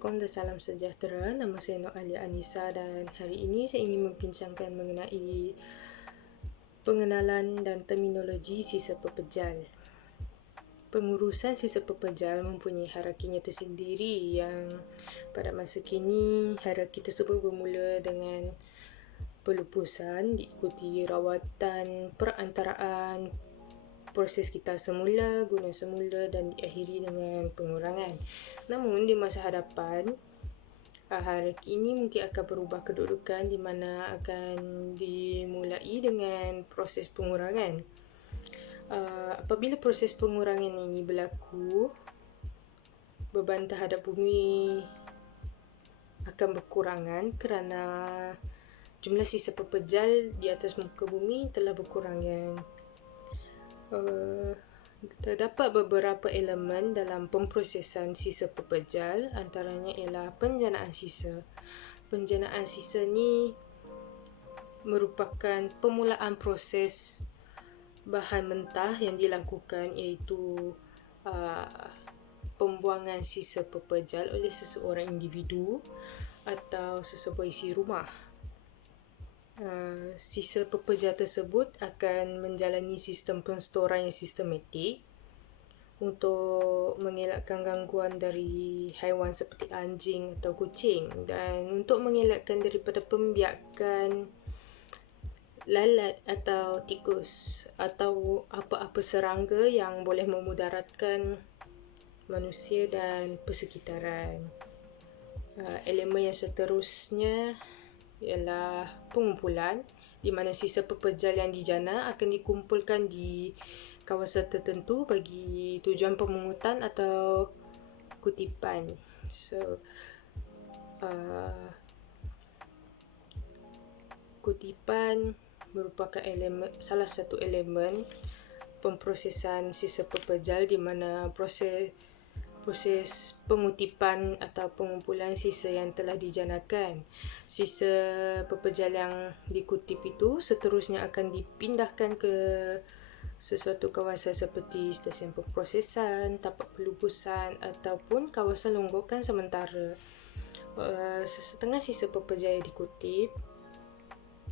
Assalamualaikum dan salam sejahtera. Nama saya Nur Alia Anissa dan hari ini saya ingin membincangkan mengenai pengenalan dan terminologi sisa pepejal. Pengurusan sisa pepejal mempunyai hierarkinya tersendiri yang pada masa kini hierarki tersebut bermula dengan pelupusan, diikuti rawatan, perantaraan, proses kita semula, guna semula dan diakhiri dengan pengurangan. Namun di masa hadapan, hierarki ini mungkin akan berubah kedudukan di mana akan dimulai dengan proses pengurangan. Apabila proses pengurangan ini berlaku, beban terhadap bumi akan berkurangan kerana jumlah sisa pepejal di atas muka bumi telah berkurangan. Terdapat beberapa elemen dalam pemprosesan sisa pepejal, antaranya ialah penjanaan sisa. Penjanaan sisa ni merupakan permulaan proses bahan mentah yang dilakukan, iaitu pembuangan sisa pepejal oleh seseorang individu atau sesebuah isi rumah. Sisa pepejal tersebut akan menjalani sistem penstoran yang sistematik untuk mengelakkan gangguan dari haiwan seperti anjing atau kucing dan untuk mengelakkan daripada pembiakan lalat atau tikus atau apa-apa serangga yang boleh memudaratkan manusia dan persekitaran. Elemen yang seterusnya ialah pengumpulan, di mana sisa pepejal yang dijana akan dikumpulkan di kawasan tertentu bagi tujuan pemungutan atau kutipan. Kutipan merupakan salah satu elemen pemprosesan sisa pepejal, di mana proses pengutipan atau pengumpulan sisa yang telah dijanakan. Sisa pepejal yang dikutip itu seterusnya akan dipindahkan ke sesuatu kawasan seperti stesen pemprosesan, tapak pelupusan ataupun kawasan longgokan sementara. Setengah sisa pepejal yang dikutip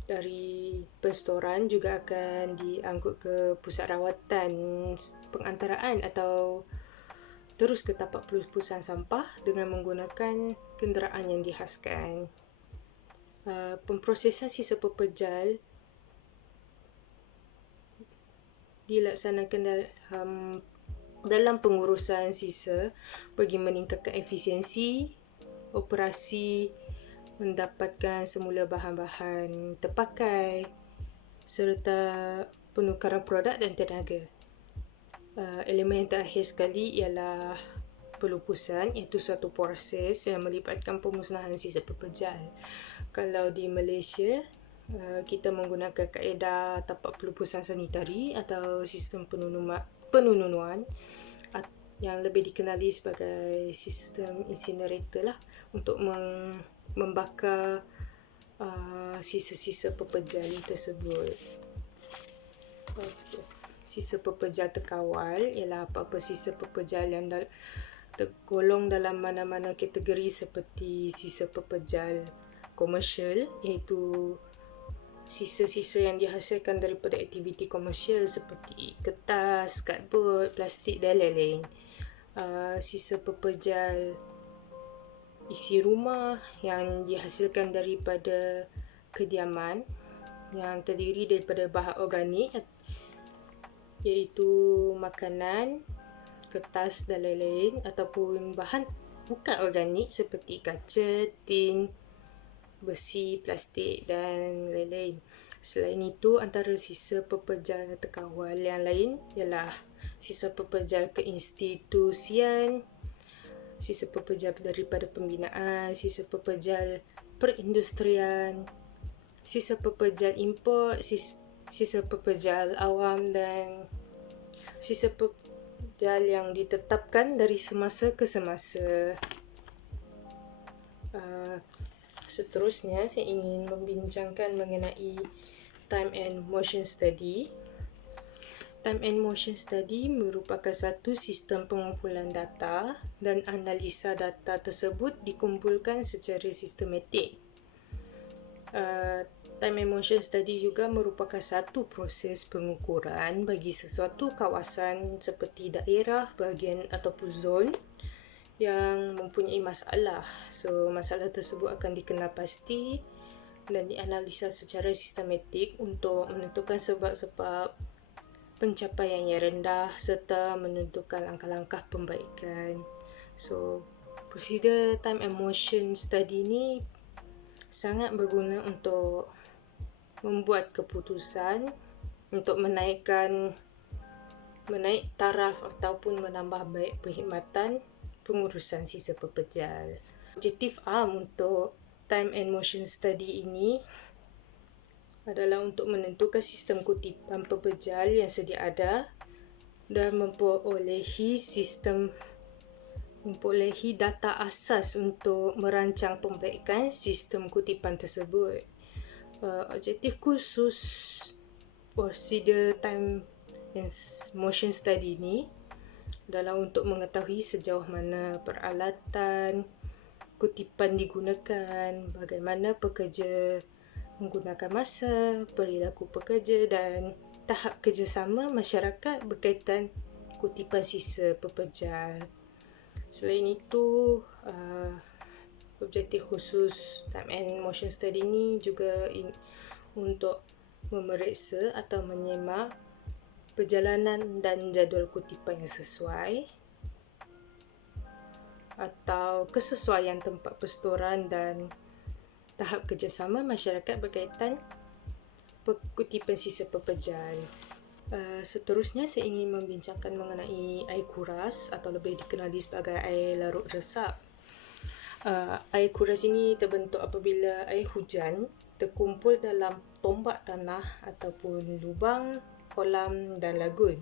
dari penstoran juga akan diangkut ke pusat rawatan pengantaraan atau terus ke tapak pelupusan sampah dengan menggunakan kenderaan yang dihaskan. Pemprosesan sisa pepejal dilaksanakan dalam pengurusan sisa bagi meningkatkan efisiensi operasi, mendapatkan semula bahan-bahan terpakai serta penukaran produk dan tenaga. Elemen yang terakhir sekali ialah pelupusan, iaitu suatu proses yang melibatkan pemusnahan sisa pepejal. Kalau di Malaysia, kita menggunakan kaedah tapak pelupusan sanitari atau sistem penunuan yang lebih dikenali sebagai sistem incinerator lah, untuk membakar sisa-sisa pepejal tersebut. Sisa pepejal terkawal ialah apa-apa sisa pepejal yang tergolong dalam mana-mana kategori seperti sisa pepejal komersial, iaitu sisa-sisa yang dihasilkan daripada aktiviti komersial seperti kertas, cardboard, plastik dan lain-lain. Sisa pepejal isi rumah yang dihasilkan daripada kediaman yang terdiri daripada bahan organik, iaitu makanan, kertas dan lain-lain, ataupun bahan bukan organik seperti kaca, tin, besi, plastik dan lain-lain. Selain itu, antara sisa pepejal terkawal yang lain ialah sisa pepejal keinstitusian, sisa pepejal daripada pembinaan, sisa pepejal perindustrian, sisa pepejal import, sisa pepejal awam dan sisa pepejal yang ditetapkan dari semasa ke semasa. Seterusnya, saya ingin membincangkan mengenai time and motion study. Time and motion study merupakan satu sistem pengumpulan data dan analisa data tersebut dikumpulkan secara sistematik. Time and motion study juga merupakan satu proses pengukuran bagi sesuatu kawasan seperti daerah, bahagian ataupun zon yang mempunyai masalah. So, masalah tersebut akan dikenal pasti dan dianalisa secara sistematik untuk menentukan sebab-sebab pencapaiannya rendah serta menentukan langkah-langkah pembaikan. So, prosedur time and motion study ni sangat berguna untuk membuat keputusan untuk menaik taraf ataupun menambah baik perkhidmatan pengurusan sisa pepejal. Objektif untuk time and motion study ini adalah untuk menentukan sistem kutipan pepejal yang sedia ada dan memperolehi data asas untuk merancang pembaikan sistem kutipan tersebut. Objektif khusus prosedur time and motion study ini adalah untuk mengetahui sejauh mana peralatan kutipan digunakan, bagaimana pekerja menggunakan masa, perilaku pekerja dan tahap kerjasama masyarakat berkaitan kutipan sisa pepejal. Selain itu, objektif khusus time and motion study ini juga untuk memeriksa atau menyemak perjalanan dan jadual kutipan yang sesuai atau kesesuaian tempat persetujuan dan tahap kerjasama masyarakat berkaitan kutipan sisa pepejal. Seterusnya, saya ingin membincangkan mengenai air kuras atau lebih dikenali sebagai air larut resap. Air kuras ini terbentuk apabila air hujan terkumpul dalam tombak tanah ataupun lubang, kolam dan lagun.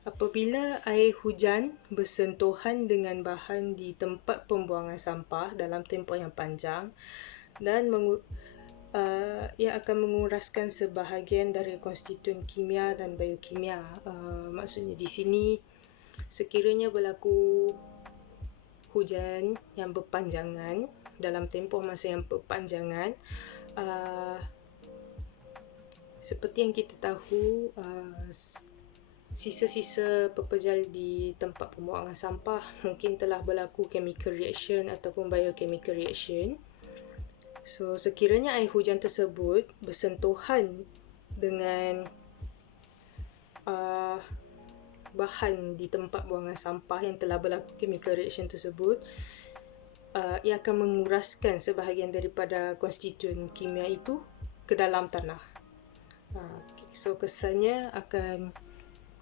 Apabila air hujan bersentuhan dengan bahan di tempat pembuangan sampah dalam tempoh yang panjang dan ia akan menguraskan sebahagian dari konstituen kimia dan biokimia. Maksudnya di sini, sekiranya berlaku hujan yang berpanjangan dalam tempoh masa yang berpanjangan, seperti yang kita tahu, sisa-sisa pepejal di tempat pembuangan sampah mungkin telah berlaku chemical reaction ataupun biochemical reaction. So, sekiranya air hujan tersebut bersentuhan dengan bahan di tempat buangan sampah yang telah berlaku chemical reaction tersebut, ia akan menguraskan sebahagian daripada konstituen kimia itu ke dalam tanah. So, kesannya akan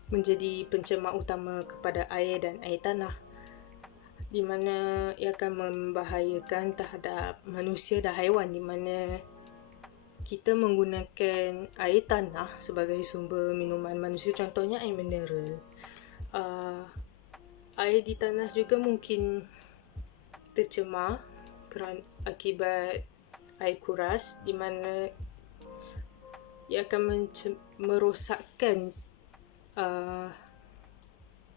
menjadi pencemar utama kepada air dan air tanah, di mana ia akan membahayakan terhadap manusia dan haiwan, di mana kita menggunakan air tanah sebagai sumber minuman manusia, contohnya air mineral. Air di tanah juga mungkin tercemar akibat air kuras, di mana ia akan merosakkan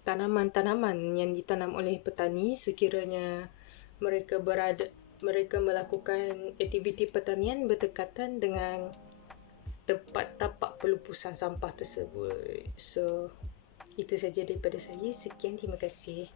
tanaman-tanaman yang ditanam oleh petani sekiranya mereka melakukan aktiviti pertanian berdekatan dengan tempat tapak pelupusan sampah tersebut. So, itu saja daripada saya. Sekian, terima kasih.